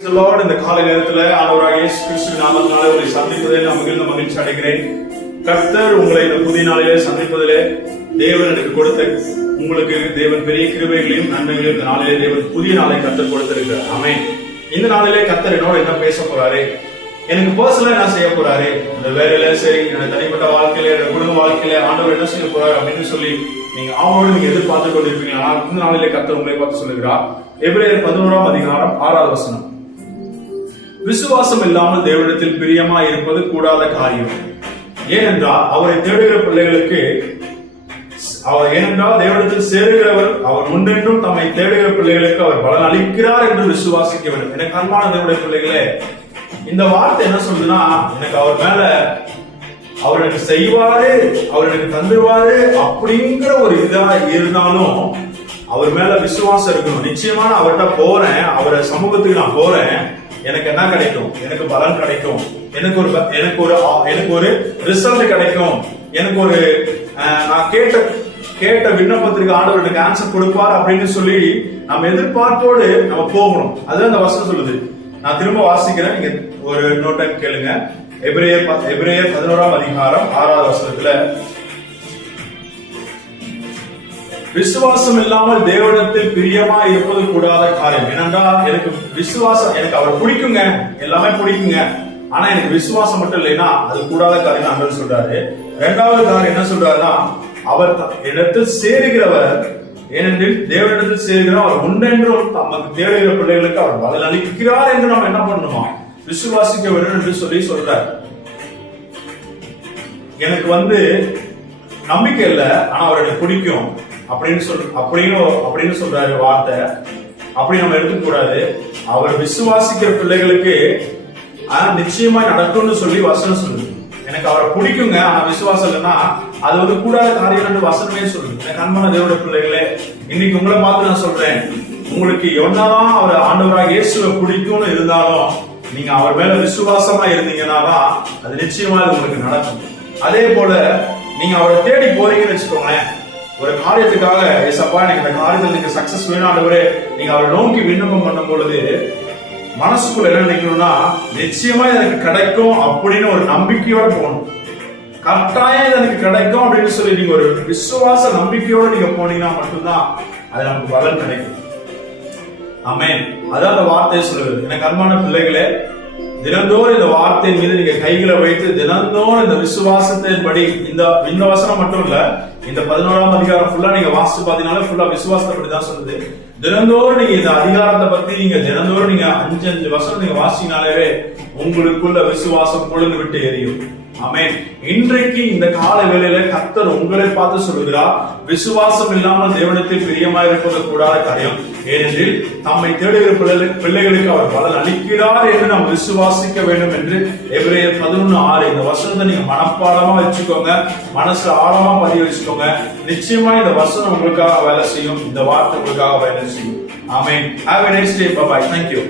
இந்த காலை நேரத்துல ஆண்டவராகிய இயேசு கிறிஸ்துவின் நாமத்தினாலே உங்களை சந்திப்பதில் நான் மிகுந்த மகிழ்ச்சி அடைகிறேன். கர்த்தர் உங்களை இந்த புதிய நாளிலே சந்திப்பதிலே தேவன் எனக்கு கொடுத்த உங்களுக்கு தேவன் பெரிய கிருபைகளையும் நன்மைகளையும் இந்த நாளிலே தேவன் புதிய நாளை கர்த்தர் கொடுத்திருக்கிறார். ஆமென். இந்த நாளிலே கர்த்தர் என்னோட என்ன பேச போறாரு, எனக்கு பர்சனலா என்ன செய்ய போறாரு, இந்த வேலையில சரி, என்னோட தனிப்பட்ட வாழ்க்கையில, என்னோட குடும்ப வாழ்க்கையில ஆண்டவர் என்ன செய்ய போறாரு அப்படின்னு சொல்லி நீங்க அவனோடு நீங்க எதிர்பார்த்து கொண்டிருப்பீங்க. ஆனால் இந்த நாளிலே கர்த்தர் உங்களை பார்த்து சொல்லுகிறார். எபிரேயர் 11ஆம் அதிகாரம் 6வது வசனம். விசுவாசம் இல்லாமல் தேவனிடத்தில் பிரியமா இருப்பது கூடாத காரியம். ஏனென்றால் அவரை தேடுகிற பிள்ளைகளுக்கு தேவனிடத்தில் சேருகிறவர் அவர் முன்னென்றும் தம்மை தேடுகிற பிள்ளைகளுக்கு அவர் பலன் அளிக்கிறார் என்று விசுவாசிக்க வேண்டும். எனக்கு அன்பான தேவனுடைய பிள்ளைகளே, இந்த வார்த்தை என்ன சொல்லுதுன்னா, எனக்கு அவர் மேல அவர் எனக்கு செய்வாரு, அவர் எனக்கு தந்துருவாரு அப்படிங்கிற ஒரு இதா இருந்தாலும் அவர் மேல விசுவாசம் இருக்கணும். நிச்சயமான அவர்கிட்ட போறேன், அவரை சமூகத்துக்கு நான் போறேன், எனக்கு என்ன கிடைக்கும், எனக்கு பலன் கிடைக்கும், எனக்கு ஒரு ரிசல்ட் கிடைக்கும், எனக்கு ஒரு நான் கேட்ட விண்ணப்பத்திற்கு ஆண்டவர் எனக்கு ஆன்சர் கொடுப்பார் அப்படின்னு சொல்லி நம்ம எதிர்பார்ப்போடு நம்ம போகணும். அதுதான் இந்த வசனம் சொல்லுது. நான் திரும்ப வாசிக்கிறேன், நீங்க ஒரு நோட் டைம் கேளுங்க. எபிரேயர் 11ஆம் அதிகாரம் 6வது வசனத்துல, விசுவாசம் இல்லாமல் தேவனிடத்தில் பிரியமா இருப்பது கூடாத காரியம். ஏனென்றால் எனக்கு விசுவாசம், எனக்கு அவர் பிடிக்குங்க, எல்லாமே பிடிக்குங்க, ஆனா எனக்கு விசுவாசம் மட்டும் இல்லைன்னா அது கூடாத காரியம் ஆண்டவர் சொல்றாரு. இரண்டாவது காரியம் என்ன சொல்றாருன்னா, அவர் இடத்தில் சேருகிறவர், ஏனென்றில் தேவனிடத்தில் சேருகிறவர் அவர் உண்டென்றும் நமக்கு தேடுகிற பிள்ளைகளுக்கு அவர் பதில் அளிக்கிறார் என்று நம்ம என்ன பண்ணணுமா, விசுவாசிக்க வேண்டும் என்று சொல்லி சொல்றார். எனக்கு நம்பிக்கை இல்ல, ஆனா அவர் எனக்கு பிடிக்கும் அப்படின்னு சொல்றாரு வார்த்தை. அப்படி நம்ம எடுக்க கூடாது. அவர் விசுவாசிக்கிற பிள்ளைகளுக்கு நிச்சயமா நடக்கும்னு சொல்லி வசனம் சொல்லுது. எனக்கு அவரை பிடிக்குங்க, ஆனா விசுவாசம் இல்லைன்னா அது கூடாத காரியம் என்று வசனமே சொல்லுது. எனக்கு அன்பான தேவனுடைய பிள்ளைகளே, இன்னைக்கு உங்களை பார்த்து நான் சொல்றேன், உங்களுக்கு என்னதான் அவர் ஆண்டவராக இயேசுவை பிடிக்கும்னு இருந்தாலும் நீங்க அவர் மேல விசுவாசமா இருந்தீங்கன்னா தான் அது நிச்சயமா உங்களுக்கு நடக்கும். அதே போல நீங்க அவரை தேடி போறீங்கன்னு வச்சுக்கோங்களேன், ஒரு காரியத்துக்காக, ஏசப்பா எனக்கு இந்த காரியத்தில் நீங்க சக்சஸ் வேணும் ஆண்டவரே, நீங்க அவரை நோக்கி விண்ணப்பம் பண்ணும் பொழுது மனசுக்குள்ள என்ன நினைக்கணும்னா, நிச்சயமா எனக்கு கிடைக்கும் அப்படின்னு ஒரு நம்பிக்கையோட போகணும். கட்டாயம் எனக்கு கிடைக்கும் அப்படின்னு சொல்லி நீங்க ஒரு விசுவாச நம்பிக்கையோட நீங்க போனீங்கன்னா மட்டும்தான் அது நமக்கு பலன் கிடைக்கும். ஆமென். அதான் அந்த வார்த்தையை சொல்லுது. எனக்கு அன்பான பிள்ளைகளே, தினந்தோறும் இந்த வார்த்தையின் மீது நீங்க கைகளை வைத்து தினந்தோறும் இந்த விசுவாசத்தின்படி, இந்த வசனம் மட்டும் இல்ல, இந்த 11ஆம் அதிகாரம் ஃபுல்லா நீங்க வாசிச்சு பாத்தீங்கன்னா ஃபுல்லா விசுவாசத்தை பத்தி தான் சொல்லுது. தினந்தோறும் நீங்க இந்த அதிகாரத்தை பத்தி நீங்க தினந்தோறும் நீங்க 5 வசனம் நீங்க வாசினாலே உங்களுக்குள்ள விசுவாசம் பொழுது விட்டு எரியும். ஆமென். இன்றைக்கு இந்த கால வேளையில கர்த்தர் உங்களை பார்த்து சொல்லுகிறார், விசுவாசம் இல்லாமல் தேவனிடத்தில் பிரியமா இருப்பது கூடாத காரியம். ஏனென்றில் தம்மை தேடுகிற பிள்ளைகளுக்கு அவர் பலன் அளிக்கிறார் என்று நாம் விசுவாசிக்க வேண்டும் என்று எபிரேயர் 11:6 இந்த வசனத்தை நீங்க மனப்பாடமா வச்சுக்கோங்க, மனசுல ஆழமா பதிய வச்சுக்கோங்க. நிச்சயமா இந்த வசனம் உங்களுக்காக வேலை செய்யும், இந்த வார்த்தை உங்களுக்காக வேலை செய்யும். ஆமென். Have a nice day. Bye bye. Thank you.